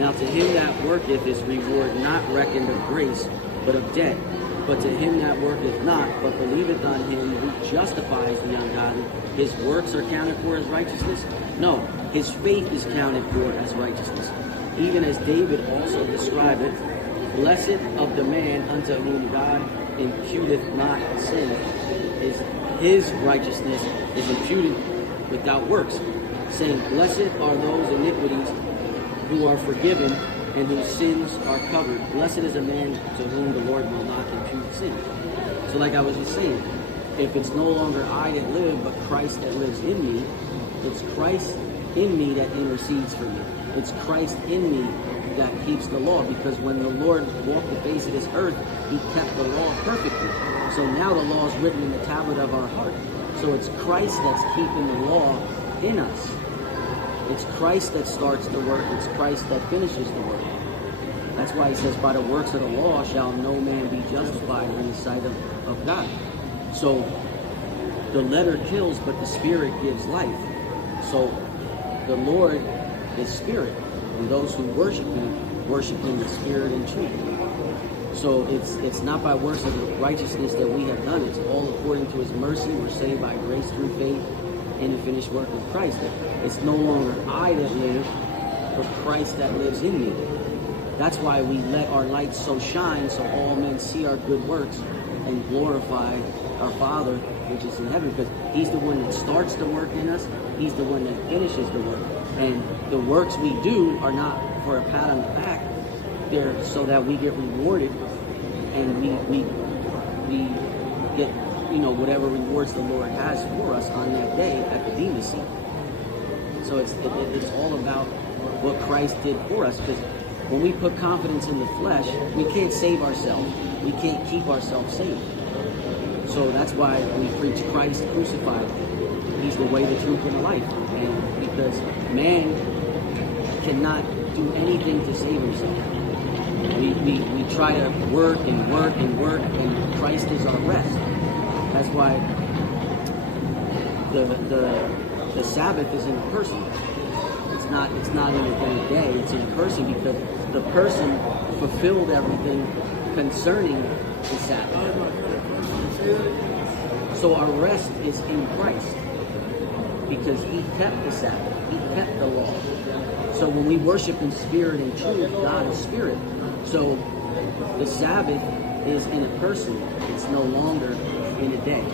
Now to him that worketh is reward not reckoned of grace, but of debt. But to him that worketh not, but believeth on him who justifies the ungodly, his works are counted for as righteousness? No, his faith is counted for as righteousness. Even as David also describeth, blessed of the man unto whom God imputeth not sin, is his righteousness is imputed without works, saying, blessed are those iniquities who are forgiven and whose sins are covered. Blessed is a man to whom the Lord will not impute sin. So like I was just saying, if it's no longer I that live, but Christ that lives in me, it's Christ in me that intercedes for me. It's Christ in me that keeps the law, because when the Lord walked the face of this earth, he kept the law perfectly. So now the law is written in the tablet of our heart. So it's Christ that's keeping the law in us. It's Christ that starts the work. It's Christ that finishes the work. That's why he says, by the works of the law shall no man be justified in the sight of God. So the letter kills, but the spirit gives life. So the Lord is spirit, and those who worship him in spirit and truth. So it's not by works of the righteousness that we have done. It's all according to his mercy. We're saved by grace through faith in the finished work of Christ. It's no longer I that live, but Christ that lives in me. That's why we let our light so shine, so all men see our good works and glorify our Father which is in heaven, because he's the one that starts the work in us. He's the one that finishes the work. And the works we do are not for a pat on the back. They're so that we get rewarded, and we get, whatever rewards the Lord has for us on that day at the Bema seat. So it's all about what Christ did for us, because when we put confidence in the flesh, we can't save ourselves. We can't keep ourselves saved. So that's why we preach Christ crucified. He's the way, the truth, and the life. And because man cannot do anything to save himself. We try to work, and Christ is our rest. That's why the Sabbath is in a person. It's not in a day. It's in a person, because the person fulfilled everything concerning the Sabbath. So our rest is in Christ, because he kept the Sabbath. He kept the law. So when we worship in spirit and truth, God is spirit. So the Sabbath is in a person. It's no longer in a day.